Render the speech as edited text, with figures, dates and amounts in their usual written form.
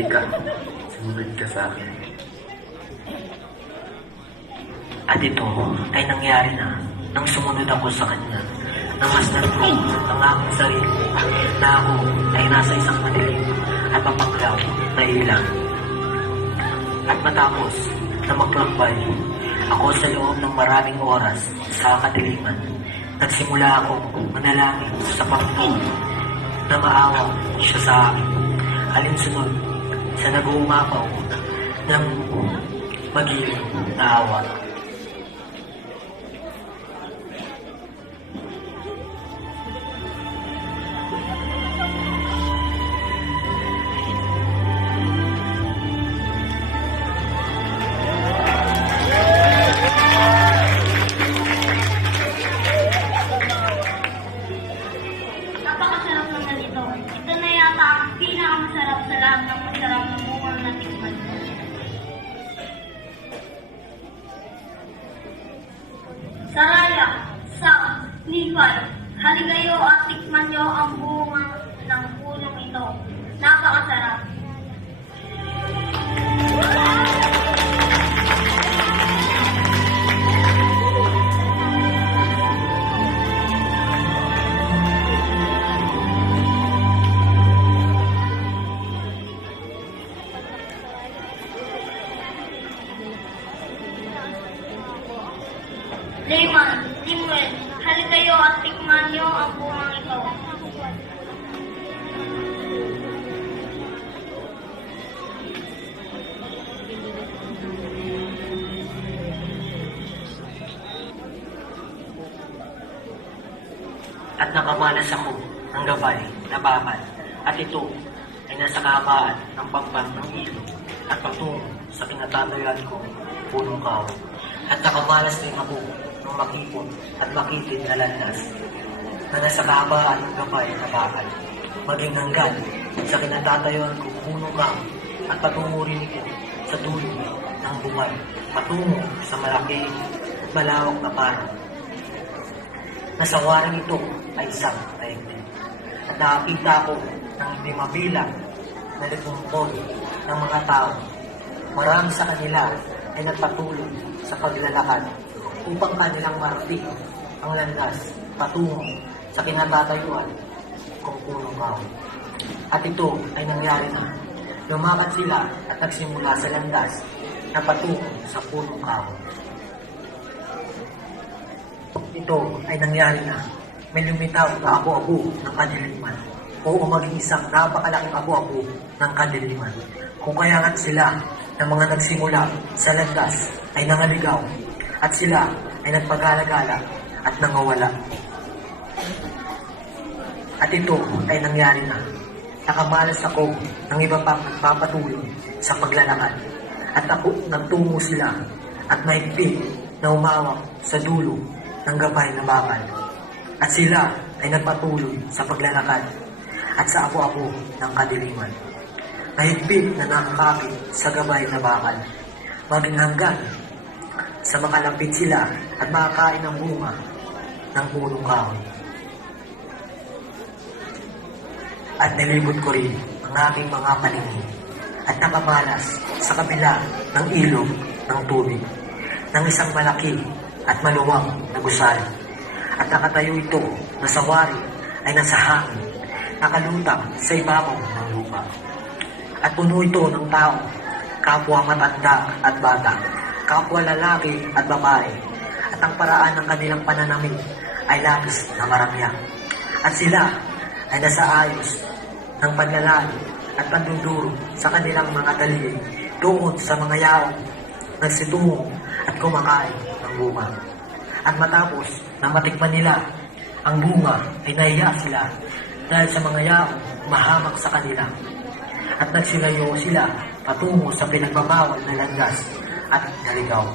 Halika, sumunod ka sa akin. At ito ay nangyari na nang sumunod ako sa kanya. Namasdan ko ang aking sarili na ako ay nasa isang madilim at mapaglaw na ilang. At matapos na maglakbay ako sa loob ng maraming oras sa kadiliman, nagsimula akong manalangin sa Panginoon na maawa siya sa akin. Alinsunod sa nag-uumapaw ng magiling na awa. Napakasarap naman ito. Ito na yata ang pinakamasarap sa lahat ng masarap na bungang natikman. Saraya, Sam, Lipay, halikayo at tikman niyo ang bunga ng punong ito. Napakasarap. Layman, Timwell, halikayo at tikman niyo ang bungang ito. At nakamalas ako ng gabay na bakal. At ito ay nasa kahabaan ng pampang ng ilog at patungo sa pinatatayan ko, punong kahoy. At nakamalas din ako ng makipon at makitid na landas na nasa kahabaan ng gabay na bakal. Maging hanggan sa kinatatayuan ko, punong kahoy at patungo rin ito sa dulo ng bungay, patungo sa malaking malawak na parang. Nasa waring ito ay isang daigdig. At nakakita ko ng hindi mabilang na litungkol ng mga tao. Marami sa kanila ay nagpatuloy sa paglalakad upang kanilang marating ang landas patungo sa kinatatayuan kung punong kahoy. At ito ay nangyari na. Lumakad sila at nagsimula sa landas na patungo sa punong kahoy. Ito ay nangyari na. May lumitaw na abo-abo ng kadiliman o maging isang napakalaking abo-abo ng kadiliman. Kung kaya nga't sila ng mga nagsimula sa landas ay nangaligaw at sila ay nagpagala-gala at nangawala. At ito ay nangyari na. Nakamalas ako ng iba pang nagpapatuloy sa paglalakad at ako nagtungo sila at mahigpit na umawak sa dulo ng gabay na bakal. At sila ay nagpatuloy sa paglalakad at sa apo-apo ng kadiliman. Mahigpit na nakakapit sa gabay na bakal, maging hanggang sa makalapit sila at makakain ng bunga ng punong kahoy. At nilibot ko rin ang aking mga paningin at nakamalas sa kabila ng ilog ng tubig ng isang malaki at maluwang na gusali. At nakatayo ito na sa wari ay nasa hangin, nakalutang sa ibabaw ng lupa. At puno ito ng tao, kapwa matanda at bata, kapwa lalaki at babae. At ang paraan ng kanilang pananamit ay labis na maramya. At sila ay nasa ayos ng panlalaki at panduduro sa kanilang mga daliri doon sa mga yaong nagsitungo at kumakain ng bunga. At matapos na matikman nila ang bunga ay nahiya sila dahil sa mga yaong mahamak sa kanila. At nagsilayo sila patungo sa pinagbabawal na landas at naligaw.